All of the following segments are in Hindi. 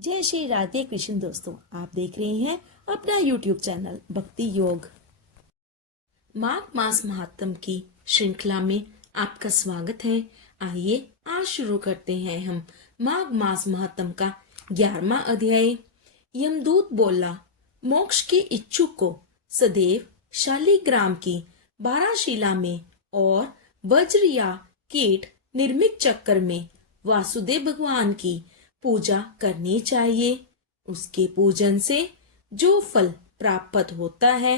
जय श्री राधे कृष्ण दोस्तों, आप देख रहे हैं अपना YouTube चैनल भक्ति योग। माघ मास महात्म की श्रृंखला में आपका स्वागत है। आइए आज शुरू करते हैं हम माघ मास महात्म का 11वां अध्याय। यमदूत बोला, मोक्ष के इच्छुक को सदैव शालिग्राम की 12 शिला में और वज्र या कीट निर्मित चक्कर में वासुदेव भगवान की पूजा करनी चाहिए। उसके पूजन से जो फल प्राप्त होता है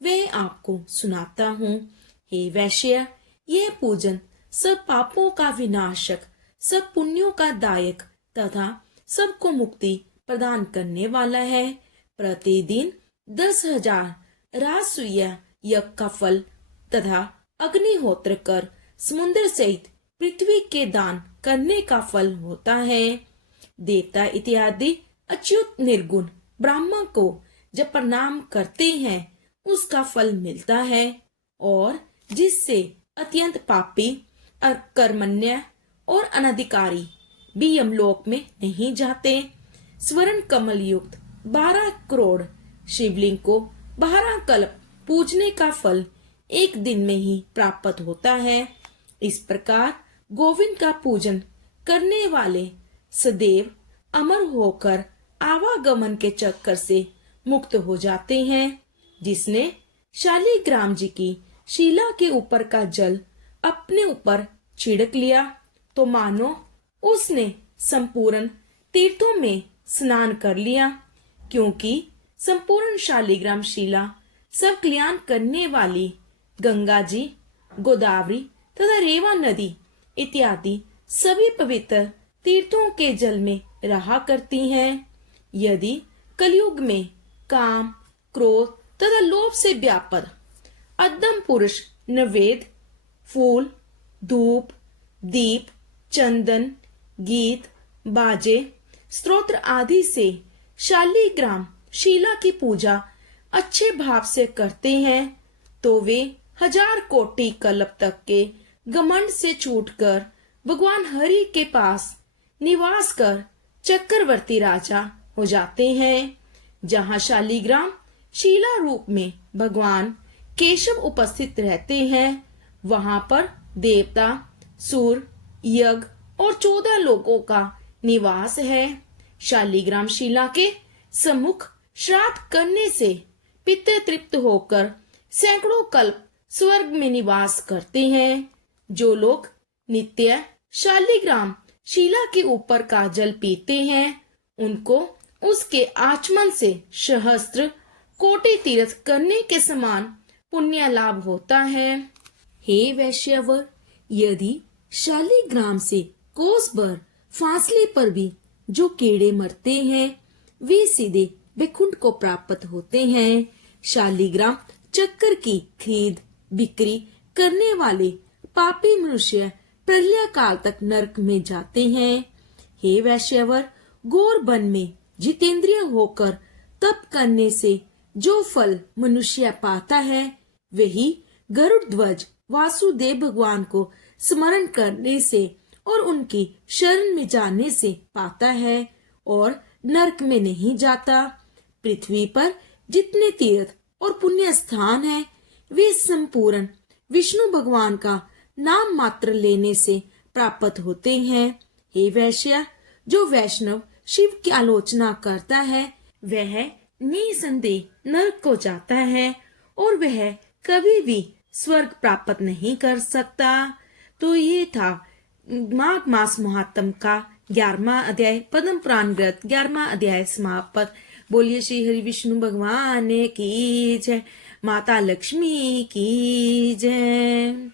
वह आपको सुनाता हूँ। हे वैश्य, यह पूजन सब पापों का विनाशक, सब पुण्यों का दायक तथा सबको मुक्ति प्रदान करने वाला है। प्रतिदिन 10,000 राजसूय यज्ञ का फल तथा अग्निहोत्र कर समुद्र सहित पृथ्वी के दान करने का फल होता है। देवता इत्यादि अच्युत निर्गुण ब्राह्मण को जब प्रणाम करते हैं उसका फल मिलता है, और जिससे अत्यंत पापी, अकर्मण्य और अनधिकारी भी यमलोक में नहीं जाते। स्वर्ण कमल युक्त 12 करोड़ शिवलिंग को 12 कल्प पूजने का फल एक दिन में ही प्राप्त होता है। इस प्रकार गोविंद का पूजन करने वाले सदैव अमर होकर आवागमन के चक्कर से मुक्त हो जाते हैं। जिसने शालिग्राम जी की शिला के ऊपर का जल अपने ऊपर छिड़क लिया तो मानो उसने संपूर्ण तीर्थों में स्नान कर लिया, क्योंकि संपूर्ण शालिग्राम शिला सब कल्याण करने वाली गंगा जी, गोदावरी तथा रेवा नदी इत्यादि सभी पवित्र तीर्थों के जल में रहा करती हैं। यदि कलयुग में काम, क्रोध तथा लोभ से व्यापक अदम पुरुष नवेद, फूल, धूप, दीप, चंदन, गीत, बाजे, स्तोत्र आदि से शालिग्राम शिला की पूजा अच्छे भाव से करते हैं तो वे 1000 कोटि कल्प तक के घमंड से छूटकर भगवान हरि के पास निवास कर चक्रवर्ती राजा हो जाते हैं। जहाँ शालिग्राम शिला रूप में भगवान केशव उपस्थित रहते हैं, वहां पर देवता, सूर, यज्ञ और 14 लोगों का निवास है। शालिग्राम शिला के सम्मुख श्राद्ध करने से पितृ तृप्त होकर सैकड़ों कल्प स्वर्ग में निवास करते हैं। जो लोग नित्य शालिग्राम शिला के ऊपर का जल पीते हैं उनको उसके आचमन से सहस्त्र कोटि तीर्थ करने के समान पुण्य लाभ होता है। हे वैश्यवर, यदि शालिग्राम से कोस भर फासले पर भी जो कीड़े मरते हैं वे सीधे वैकुंठ को प्राप्त होते हैं। शालिग्राम चक्कर की खरीद बिक्री करने वाले पापी मनुष्य प्रलय काल तक नरक में जाते हैं। हे वैश्यवर, घोर वन में जितेंद्रिय होकर तप करने से जो फल मनुष्य पाता है वही गरुड़ ध्वज वासुदेव भगवान को स्मरण करने से और उनकी शरण में जाने से पाता है और नरक में नहीं जाता। पृथ्वी पर जितने तीर्थ और पुण्य स्थान हैं वे संपूर्ण विष्णु भगवान का नाम मात्र लेने से प्राप्त होते हैं। हे वैश्य, जो वैष्णव शिव की आलोचना करता है वह निसंदेह नरक को जाता है और वह कभी भी स्वर्ग प्राप्त नहीं कर सकता। तो ये था माघ मास महात्म का 11वां अध्याय, पद्म पुराण ग्रंथ 11वां अध्याय समाप्त। बोलिए श्री हरि विष्णु भगवान की जय, माता लक्ष्मी की जय।